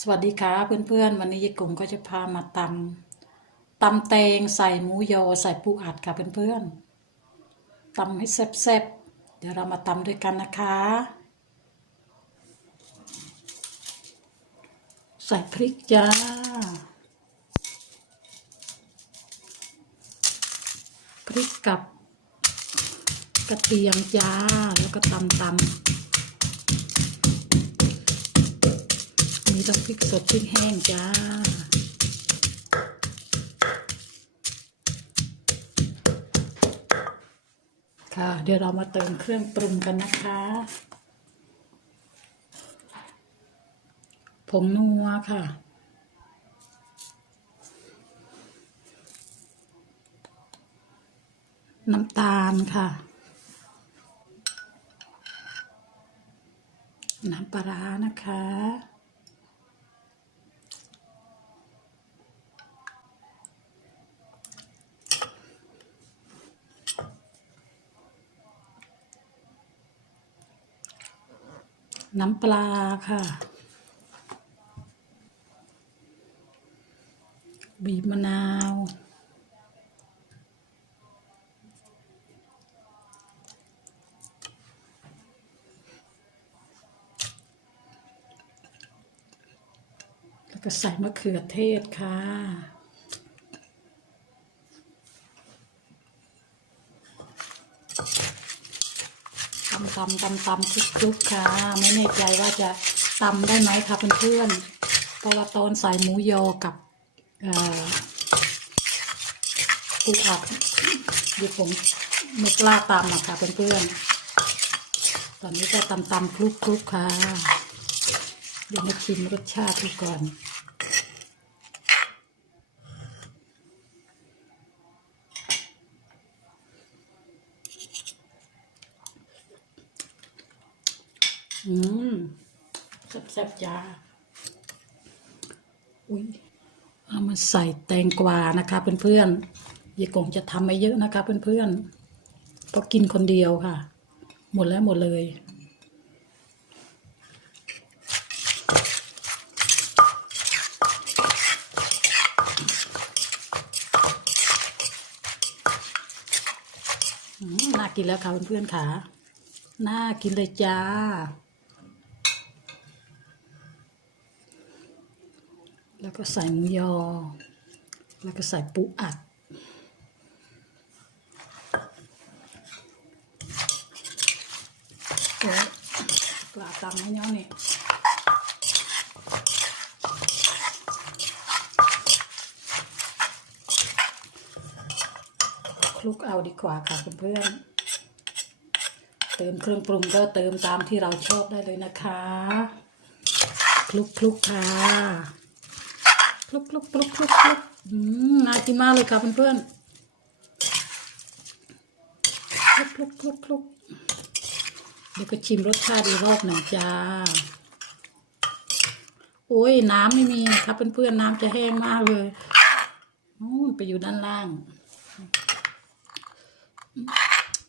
สวัสดีค่ะเพื่อนๆ วันนี้ยายกุ่มก็จะพามาตำตำแตงใส่หมูยอใส่ปูอัดค่ะเพื่อนๆตำให้แซ่บๆ เดี๋ยวเรามาตำด้วยกันนะคะ ใส่พริกจ้าพริกกับกระเทียมจ้าแล้วก็ตำตำ ทั้งพริกสดพริกแห้งจ้า ค่ะ เดี๋ยวเรามาเติมเครื่องปรุงกันนะคะผงนัวค่ะ น้ำตาลค่ะ น้ำปลาร้านะคะ น้ำปลาค่ะ บีบมะนาว แล้วก็ใส่มะเขือเทศค่ะ ตำตำตำตำคลุกคลุกค่ะ ไม่แน่ใจว่าจะตำได้ไหมคะเพื่อนๆเพราะว่าตอนใส่หมูยอกับเอ่อปูอัดเดี๋ยวผมไม่กล้าตำนะคะเพื่อนๆตอนนี้ก็ตำตำคลุกคลุกค่ะเดี๋ยวมาชิมรสชาติดูก่อน อืมแซ่บๆจ้าอุ้ยเอามาใส่แตงกวานะคะเพื่อนๆยายกงจะทำไม่เยอะนะคะเพื่อนๆเพราะกินคนเดียวค่ะ หมดแล้วหมดเลยน่ากินแล้วค่ะเพื่อนๆค่ะ น่ากินเลยจ้า แล้วก็ใส่หมูยอ แล้วก็ใส่ปูอัด โอ้ยกลาตังให้เนาะนี่คลุกเอาดีกว่าค่ะเพื่อนๆเติมเครื่องปรุงก็เติมตามที่เราชอบได้เลยนะคะ คลุกคลุกค่ะ คลุกคลุกคลุกคลุกคลุกอืมน่ากินมากเลยค่ะเพื่อนๆคลุกคลุกคลุกคลุกเดี๋ยวก็ชิมรสชาติอีกรอบหนึ่งจ้า โอ้ยน้ำไม่มีครับเพื่อนๆน้ำจะแห้งมากเลยนู่นไปอยู่ด้านล่าง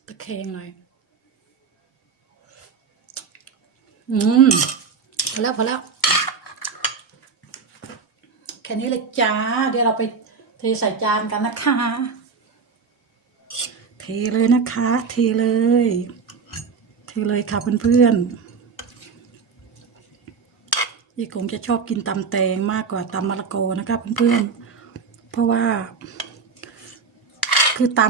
ตะแคงหน่อย อืมพอแล้วพอแล้ว แค่นี้เลยจ้า เดี๋ยวเราไปเทใส่จานกันนะคะ เทเลยนะคะ เทเลย เทเลยค่ะเพื่อนๆยี่กงจะชอบกินตำแตงมากกว่าตำมะละกอนะคะเพื่อนๆ เพราะว่า คือต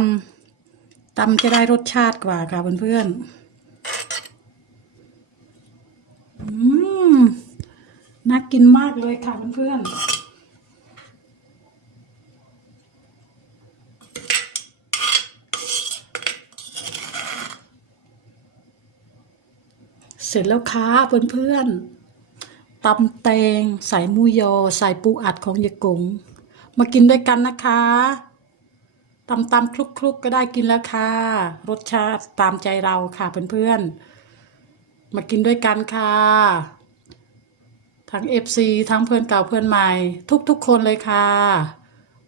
ำตำจะได้รสชาติกว่าค่ะเพื่อนๆอืมน่ากินมากเลยค่ะเพื่อนๆ เสร็จแล้วค่ะเพื่อนๆตำแตงใส่มูยอ ใส่ปูอัดของยายกง มากินด้วยกันนะคะตำตำคลุกคลุกก็ได้กินแล้วค่ะ รสชาติตามใจเราค่ะเพื่อนๆ มากินด้วยกันค่ะ ทั้งเอฟซีทั้งเพื่อนเก่าเพื่อนใหม่ ทุกๆคนเลยค่ะ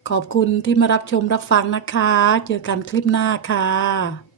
ขอบคุณที่มารับชมรับฟังนะคะ เจอกันคลิปหน้าค่ะ